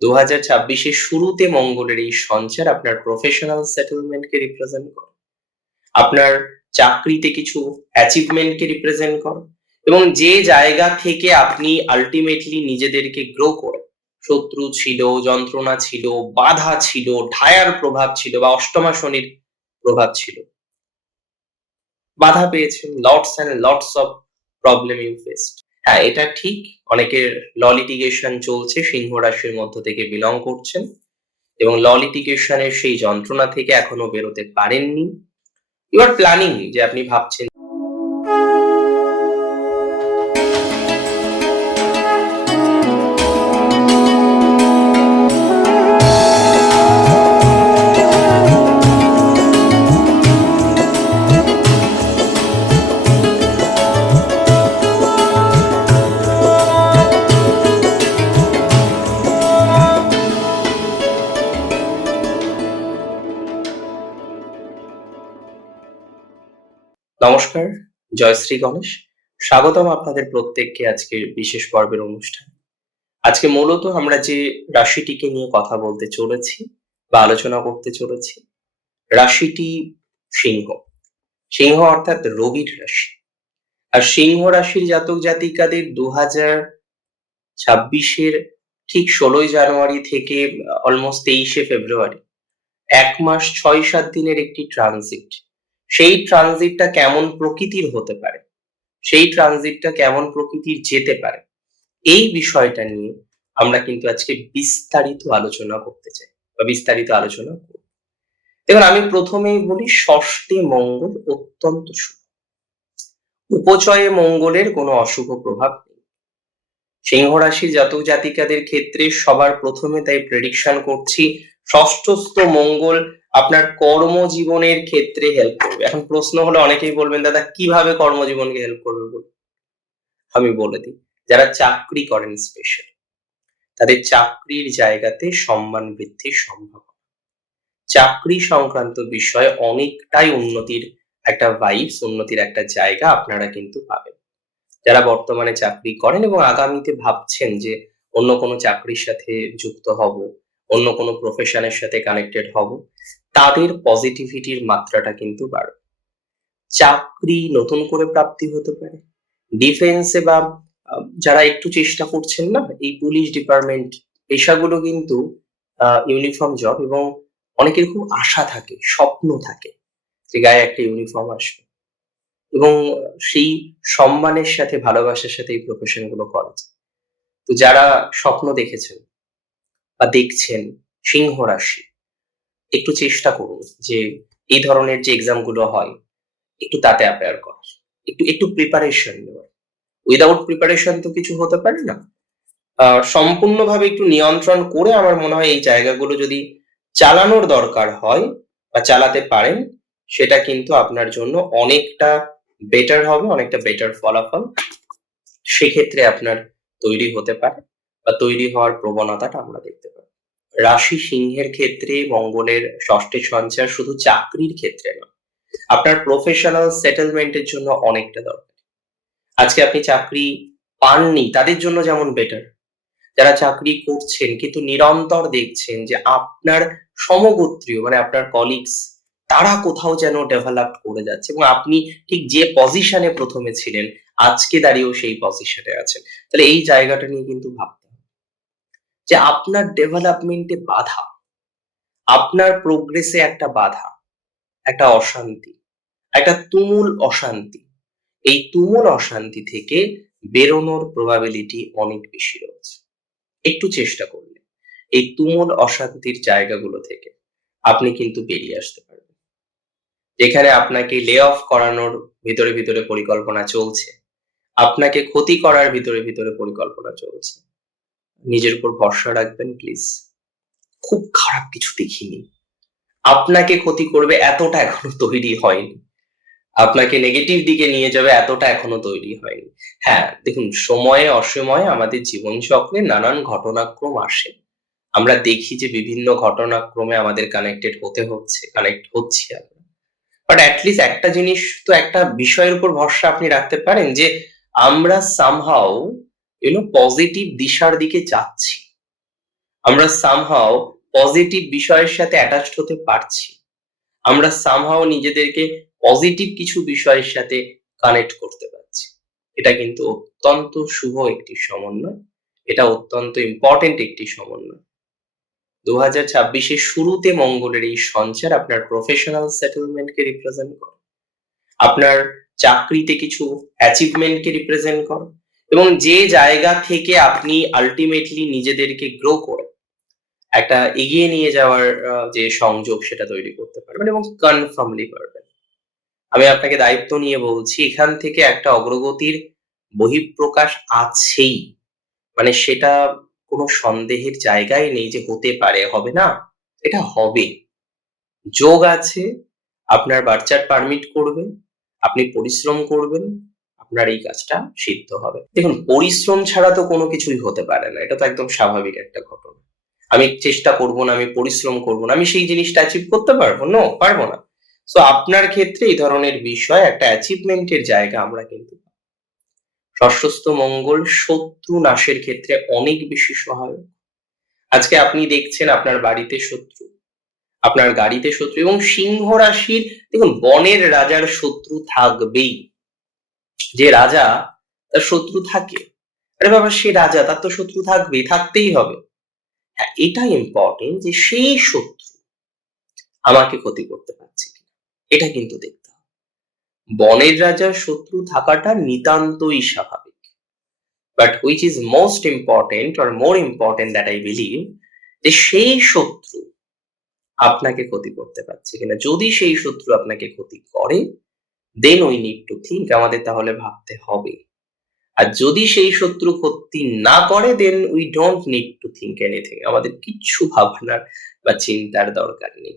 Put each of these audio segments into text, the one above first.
দু হাজার শুরুতে মঙ্গলের এই সঞ্চার আপনার প্রফেশনাল সেটেলমেন্টকে রিপ্রেজেন্ট করে। আপনার চাকরিতে কিছু অ্যাচিভমেন্টকে রিপ্রেজেন্ট করে এবং যে জায়গা থেকে আপনি আলটিমেটলি নিজেদেরকে গ্রো করে শত্রু ছিল, যন্ত্রণা ছিল, বাধা ছিল, ঢায়ার প্রভাব ছিল বা অষ্টমা শনির প্রভাব ছিল। বাধা পেয়েছেন lots and lots of problem you faced হ্যাঁ এটা ঠিক। অনেকের ল লিটিগেশন চলছে, সিংহ রাশির মধ্য থেকে বিলং করছেন এবং ল লিটিগেশনের সেই যন্ত্রণা থেকে এখনও বেরোতে পারেননি। ইউ আর প্ল্যানিং যে আপনি ভাবছেন জয়শ্রী গণেশ। স্বাগতম আপনাদের প্রত্যেককে আজকে বিশেষ পর্বের অনুষ্ঠান। আজকে মূলত আমরা যে রাশিটিকে নিয়ে কথা বলতে চলেছি বা আলোচনা করতে চলেছি, রাশিটি সিংহ। সিংহ অর্থাৎ রবির রাশি। আর সিংহ রাশির জাতক জাতিকাদের দু হাজার ছাব্বিশের ঠিক ষোলোই জানুয়ারি থেকে অলমোস্ট তেইশে ফেব্রুয়ারি, এক মাস ছয় সাত দিনের একটি ট্রানজিট সেই ট্রানজিটটা কেমন প্রকৃতির হতে পারে? সেই ট্রানজিটটা কেমন প্রকৃতির যেতে পারে? এই বিষয়টা নিয়ে আমরা কিন্তু আজকে বিস্তারিত আলোচনা করতে চাই, বা বিস্তারিত আলোচনা করব। দেখুন, আমি প্রথমেই বলি, ষষ্ঠী মঙ্গল অত্যন্ত শুভ। উপচয়ে মঙ্গলের কোনো অশুভ প্রভাব নেই। সিংহ রাশির জাতক জাতিকাদের ক্ষেত্রে সবার প্রথমে তাই প্রেডিকশন করছি, ষষ্ঠস্থ মঙ্গল আপনার কর্মজীবনের ক্ষেত্রে হেল্প করবে। এখন প্রশ্ন হলো, অনেকেই বলবেন, দাদা, কীভাবে কর্মজীবনকে হেল্প করবে আমি বলে দিই, যারা চাকরি করেন স্পেশাল তাদের চাকরির জায়গাতে সম্মান বৃদ্ধির সম্ভাবনা চাকরি সংক্রান্ত বিষয়ে অনেকটাই উন্নতির একটা ভাইবস উন্নতির একটা জায়গা আপনারা কিন্তু পাবেন। যারা বর্তমানে চাকরি করেন এবং আগামীতে ভাবছেন যে অন্য কোনো চাকরির সাথে যুক্ত হব, অন্য কোনো প্রফেশনের সাথে কানেক্টেড হব তাদের পজিটিভিটির মাত্রাটা কিন্তু বাড়বে চাকরি নতুন করে প্রাপ্তি হতে পারে। ডিফেন্সে বা যারা একটু চেষ্টা করছেন না, এই পুলিশ ডিপার্টমেন্ট পেশাগুলো কিন্তু ইউনিফর্ম জব এবং অনেকের খুব আশা থাকে, স্বপ্ন থাকে যে গায়ে একটা ইউনিফর্ম আসবে। এবং সেই সম্মানের সাথে, ভালোবাসার সাথে এই প্রফেশনগুলো করা যায়। তো যারা স্বপ্ন দেখেছেন বা দেখছেন, সিংহ রাশি একটু চেষ্টা করুন যে এই ধরনের যে এক্সামগুলো হয়, একটু তাতে অ্যাপেয়ার করার। একটু একটু প্রিপারেশন নেওয়ার। উইদাউট প্রিপারেশন তো কিছু হতে পারে না। সম্পূর্ণভাবে একটু নিয়ন্ত্রণ করে আমার মনে হয় এই জায়গাগুলো যদি চালানোর দরকার হয় বা চালাতে পারেন, সেটা কিন্তু আপনার জন্য অনেকটা বেটার হবে, অনেকটা বেটার ফলাফল। সেক্ষেত্রে আপনার তৈরি হতে পারে বা তৈরি হওয়ার প্রবণতাটা আমরা দেখতে পাই। রাশি সিংহের ক্ষেত্রে মঙ্গলের ষষ্ঠে সঞ্চার শুধু চাকরির ক্ষেত্রে নয়। আপনার প্রফেশনাল সেটেলমেন্টের জন্য অনেকটা দরকার। আজকে আপনি চাকরি পাননি, তাদের জন্য যেমন বেটার যারা চাকরি করছেন কিন্তু নিরন্তর দেখছেন যে আপনার সমগোত্রীয় মানে আপনার কলিগস তারা কোথাও যেন ডেভেলপ করে যাচ্ছে এবং আপনি ঠিক যে পজিশনে প্রথমে ছিলেন, আজকে দাঁড়িয়েও সেই পজিশনে আছেন। তাহলে এই জায়গাটা নিয়ে কিন্তু ভাব যে আপনার ডেভেলপমেন্টে বাধা, আপনার প্রোগ্রেসে একটা বাধা, একটা অশান্তি, একটা তুমুল অশান্তি। এই তুমুল অশান্তি থেকে বেরোনোর প্রবাবিলিটি অনেক বেশি রয়েছে। একটু চেষ্টা করলে, এই তুমুল অশান্তির জায়গাগুলো থেকে আপনি কিন্তু বেরিয়ে আসতে পারবেন। যেখানে আপনাকে লে অফ করানোর ভিতরে ভিতরে পরিকল্পনা চলছে, আপনাকে ক্ষতি করার ভিতরে ভিতরে পরিকল্পনা চলছে। নিজের উপর ভরসা রাখবেন প্লিজ খুব খারাপ কিছু দেখিনি। আপনাকে ক্ষতি করবে এতটা এখনও তৈরি হয়নি। আপনাকে নেগেটিভ দিকে নিয়ে যাবে এতটা এখনও তৈরি হয়নি। হ্যাঁ দেখুন, সময়ে অসময়ে আমাদের জীবন চক্রে নানান ঘটনাক্রম আসে। আমরা দেখি যে বিভিন্ন ঘটনাক্রমে আমাদের কানেক্টেড হতে হচ্ছে কানেক্ট হচ্ছি আমরা। বাট অ্যাটলিস্ট একটা জিনিস তো একটা বিষয়ের উপর ভরসা আপনি রাখতে পারেন যে আমরা সামহাও ইউনো পজিটিভ দিশার দিকে যাচ্ছি। আমরা সামহাও পজিটিভ বিষয়ের সাথে অ্যাটাচড হতে পারছি। আমরা সামহাও নিজেদেরকে পজিটিভ কিছু বিষয়ের সাথে কানেক্ট করতে পারছি। এটা কিন্তু অত্যন্ত শুভ একটি সমন্বয়। এটা অত্যন্ত ইম্পর্টেন্ট একটি সমন্বয়। দু হাজার ছাব্বিশের শুরুতে মঙ্গলের এই সঞ্চার আপনার প্রফেশনাল সেটেলমেন্টকে রিপ্রেজেন্ট করে। আপনার চাকরিতে কিছু অ্যাচিভমেন্টকে রিপ্রেজেন্ট করে। এবং যে জায়গা থেকে আপনি আলটিমেটলি নিজেদেরকে গ্রো করে একটা এগিয়ে নিয়ে যাওয়ার যে সংযোগ সেটা তৈরি করতে পারবেন এবং কনফার্মলি পারবেন। আমি আপনাকে দায়িত্ব নিয়ে বলছি, এখান থেকে একটা অগ্রগতির বহিঃপ্রকাশ আছেই। মানে সেটা কোনো সন্দেহের জায়গায় নেই যে হতে পারে, হবে না, এটা হবে। যোগ আছে, আপনার বাচ্চার পারমিট করবে আপনি পরিশ্রম করবেন আপনার এই কাজটা সিদ্ধ হবে। দেখুন, পরিশ্রম ছাড়া তো কোনো কিছুই হতে পারে না। এটা তো একদম স্বাভাবিক একটা ঘটনা। আমি চেষ্টা করব না, আমি পরিশ্রম করব না, আমি সেই জিনিসটা অ্যাচিভ করতে পারব? নো পারব না। সো আপনার ক্ষেত্রে এই ধরনের বিষয়, একটা অ্যাচিভমেন্টের জায়গা আমরা কিন্তু। ষষ্ঠস্থ মঙ্গল শত্রু নাশের ক্ষেত্রে অনেক বেশি সহায়ক। আজকে আপনি দেখছেন আপনার বাড়িতে শত্রু, আপনার গাড়িতে শত্রু এবং সিংহ রাশির, দেখুন, বনের রাজার শত্রু থাকবেই। যে রাজা, তার শত্রু থাকে। আরে বাবা, সে রাজা, তার তো শত্রু থাকবেই, থাকতেই হবে। হ্যাঁ এটা ইম্পর্টেন্ট যে সেই শত্রু আমাকে ক্ষতি করতে পারছে কিনা। এটা কিন্তু দেখতে হবে। বনের রাজার শত্রু থাকাটা নিতান্তই স্বাভাবিক। But which is most important or more important that I believe যে সেই শত্রু আপনাকে ক্ষতি করতে পারছে কিনা। যদি সেই শত্রু আপনাকে ক্ষতি করে then we need to think আমাদের তাহলে ভাবতে হবে। আর যদি সেই শত্রু ক্ষতি না করে then we don't need to think anything আমাদের কিচ্ছু ভাবনার বা চিন্তার দরকার নেই।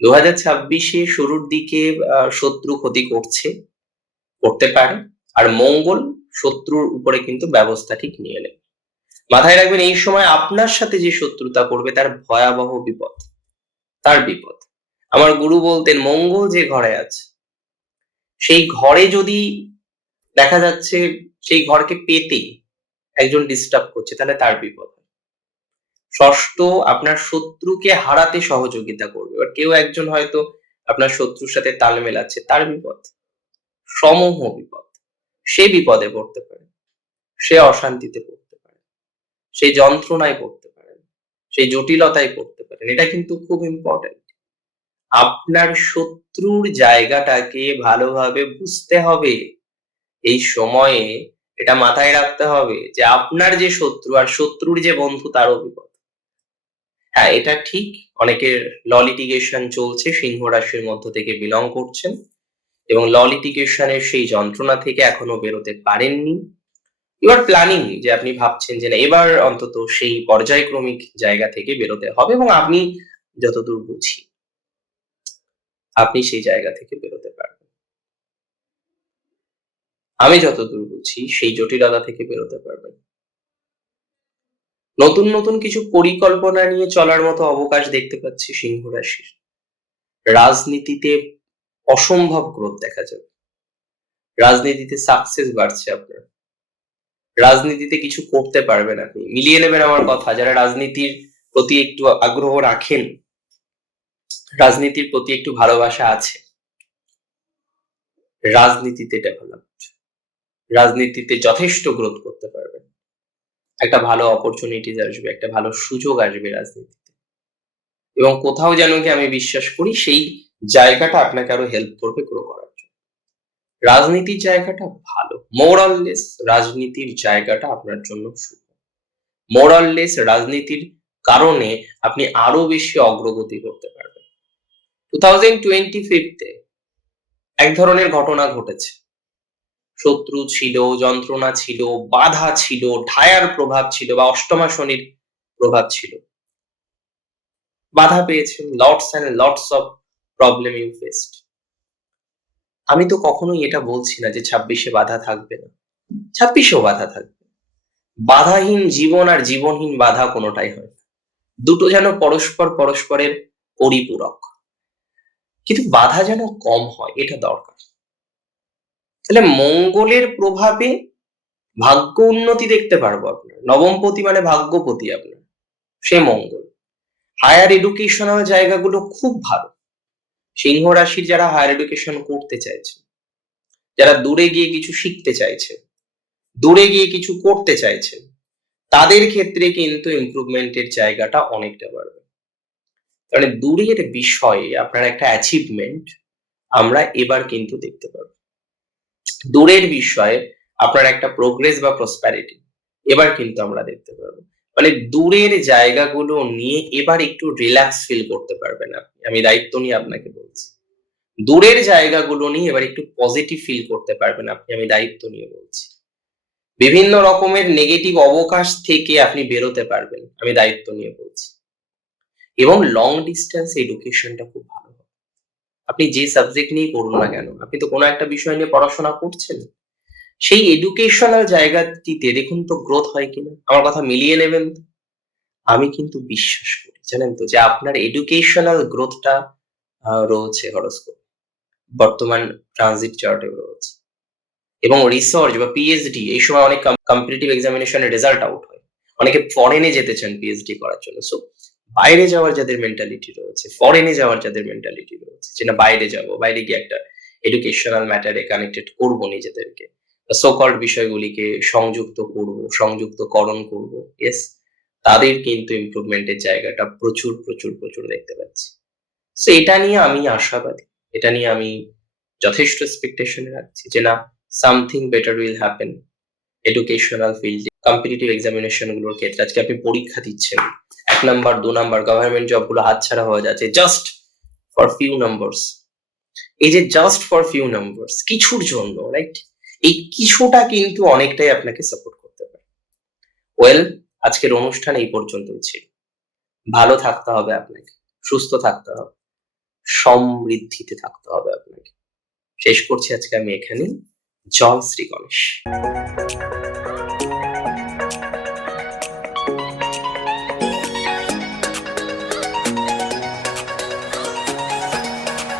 দু হাজার ছাব্বিশে শুরুর দিকে শত্রু ক্ষতি করছে, করতে পারে। আর মঙ্গল শত্রুর উপরে কিন্তু ব্যবস্থা ঠিক নিয়ে নেবে। মাথায় রাখবেন, এই সময় আপনার সাথে যে শত্রুতা করবে, তার ভয়াবহ বিপদ। তার বিপদ। আমার গুরু বলতেন, মঙ্গল যে ঘরে আছে সেই ঘরে যদি দেখা যাচ্ছে সেই ঘরকে পেতে একজন ডিস্টার্ব করছে, তাহলে তার বিপদ ষষ্ঠ, আপনার শত্রুকে হারাতে সহযোগিতা করবে। এবার কেউ একজন হয়তো আপনার শত্রুর সাথে তাল মেলাচ্ছে, তার বিপদ। সমূহ বিপদ। সে বিপদে পড়তে পারে। সে অশান্তিতে পড়তে পারে। সে যন্ত্রণায় পড়তে পারেন সেই জটিলতায় পড়তে পারেন এটা কিন্তু খুব ইম্পর্টেন্ট আপনার শত্রুর জায়গাটাকে ভালোভাবে বুঝতে হবে। এই সময়ে এটা মাথায় রাখতে হবে যে আপনার যে শত্রু আর শত্রুর যে বন্ধু তারও বিপদ হ্যাঁ এটা ঠিক। অনেকের ল লিটিগেশন চলছে, সিংহ রাশির মধ্য থেকে বিলং করছেন এবং ল লিটিগেশনের সেই যন্ত্রণা থেকে এখনও বেরোতে পারেননি। এবার প্ল্যানিং যে আপনি ভাবছেন যে না, এবার অন্তত সেই পর্যায়ক্রমিক জায়গা থেকে বেরোতে হবে এবং আপনি যতদূর বুঝি। আপনি সেই জায়গা থেকে বেরোতে পারবেন। আমি যতদূর বুঝি সেই জটিলতা থেকে বেরোতে পারবেন। নতুন নতুন কিছু পরিকল্পনা নিয়ে চলার মতো অবকাশ দেখতে পাচ্ছি সিংহ রাশির। রাজনীতিতে অসম্ভব গ্রোথ দেখা যাবে। রাজনীতিতে সাকসেস বাড়ছে আপনার। রাজনীতিতে কিছু করতে পারবেন আপনি। মিলিয়ে নেবেন আমার কথা। যারা রাজনীতির প্রতি একটু আগ্রহ রাখেন রাজনীতির প্রতি একটু ভালোবাসা আছে। রাজনীতিতে ডেভেলপড রাজনীতিতে যথেষ্ট গ্রোথ করতে পারবেন। একটা ভালো অপরচুনিটিজ আসবে, একটা ভালো সুযোগ আসবে রাজনীতিতে। এবং কোথাও যেন কি আমি বিশ্বাস করি, সেই জায়গাটা আপনাকে আরও হেল্প করবে গ্রো করার জন্য। রাজনীতির জায়গাটা ভালো। মোরাললেস রাজনীতির জায়গাটা আপনার জন্য শুভ মোরাললেস রাজনীতির কারণে আপনি আরও বেশি অগ্রগতি করতে পারবেন। টু এক ধরনের ঘটনা ঘটেছে। শত্রু ছিল, যন্ত্রণা ছিল, বাধা ছিল ঢায়ার প্রভাব ছিল বা অষ্টমা শনির প্রভাব ছিল। বাধা পেয়েছেন lots and lots of problem you faced. আমি তো কখনোই এটা বলছি না যে ছাব্বিশে বাধা থাকবে না। ছাব্বিশেও বাধা থাকবে। বাধাহীন জীবন আর জীবনহীন বাধা কোনোটাই হয় দুটো যেন পরস্পর পরস্পরের পরিপূরক। কিন্তু বাধা যেন কম হয়, এটা দরকার। তাহলে মঙ্গলের প্রভাবে ভাগ্য উন্নতি দেখতে পারব আপনার। নবমপতি মানে ভাগ্যপতি আপনার। সে মঙ্গল। হায়ার এডুকেশনাল জায়গাগুলো খুব ভালো। সিংহ রাশির যারা হায়ার এডুকেশন করতে চাইছে, যারা দূরে গিয়ে কিছু শিখতে চাইছে, দূরে গিয়ে কিছু করতে চাইছে, তাদের ক্ষেত্রে কিন্তু ইমপ্রুভমেন্টের জায়গাটা অনেকটা বাড়বে। মানে দূরের বিষয়ে, আপনার একটা অ্যাচিভমেন্ট আমরা এবার কিন্তু দেখতে পাবো। দূরের বিষয়ে আপনার একটা প্রোগ্রেস বা প্রসপ্যারিটি এবার কিন্তু আমরা দেখতে পারব মানে দূরের জায়গাগুলো নিয়ে এবার একটু রিল্যাক্স ফিল করতে পারবেন আপনি। আমি দায়িত্ব নিয়ে আপনাকে বলছি। দূরের জায়গাগুলো নিয়ে এবার একটু পজিটিভ ফিল করতে পারবেন আপনি, আমি দায়িত্ব নিয়ে বলছি। বিভিন্ন রকমের নেগেটিভ অবকাশ থেকে আপনি বেরোতে পারবেন, আমি দায়িত্ব নিয়ে বলছি। এবং লং ডিস্টেন্স এডুকেশনটা খুব ভালো আপনি যে সাবজেক্ট নিয়ে করুন না কেন, আপনি তো কোনো একটা বিষয় নিয়ে পড়াশোনা করছেন। সেই এডুকেশনাল জায়গাটিতে দেখুন তো গ্রোথ হয় কিনা। আমার কথা মিলিয়ে নেবেন আমি কিন্তু বিশ্বাস করি, জানেন তো, যে আপনার এডুকেশনাল গ্রোথটা রয়েছে হরস্কোপ বর্তমান ট্রানজিট চার্টে রয়েছে। এবং রিসার্চ বা পিএইচডি এই সময় অনেক কম্পিটিটিভ এক্সামিনেশনের রেজাল্ট আউট হয়। অনেকে ফরেনে যেতে চান পিএইচডি করার জন্য। সো বাইরে যাওয়ার যাদের মেন্টালিটি রয়েছে ফরেনে যাওয়ার যাদের মেন্টালিটি রয়েছে, যে না বাইরে যাব, বাইরে গিয়ে একটা এডুকেশনাল ম্যাটারে কানেক্টেড করব নিজেদেরকে। সোকল্ড বিষয়গুলিকে সংযুক্ত করব, সংযুক্তকরণ করব ইয়েস তাদের কিন্তু ইমপ্রুভমেন্টের জায়গাটা প্রচুর প্রচুর প্রচুর দেখতে পাচ্ছি। সো এটা নিয়ে আমি আশাবাদী। এটা নিয়ে আমি যথেষ্ট এক্সপেকটেশন রাখছি যে না something better will happen educational ফিল্ডে কম্পিটিটিভ এক্সামিনেশনগুলোর ক্ষেত্রে আজকে আপনি পরীক্ষা দিচ্ছেন। এক নাম্বার দু নাম্বার গভর্নমেন্ট জবগুলো হাতছাড়া হয়ে যাচ্ছে জাস্ট ফর ফিউ নাম্বারস এই যে জাস্ট ফর ফিউ নাম্বারস কিছুর জন্য রাইট এই কিছুটা কিন্তু অনেকটাই আপনাকে সাপোর্ট করতে পারে। ওয়েল আজকের অনুষ্ঠান এই পর্যন্তই ছিল। ভালো থাকতে হবে আপনাকে, সুস্থ থাকতে হবে, সমৃদ্ধিতে থাকতে হবে আপনাকে। শেষ করছি আজকে আমি এখানেই। জয় শ্রী গণেশ।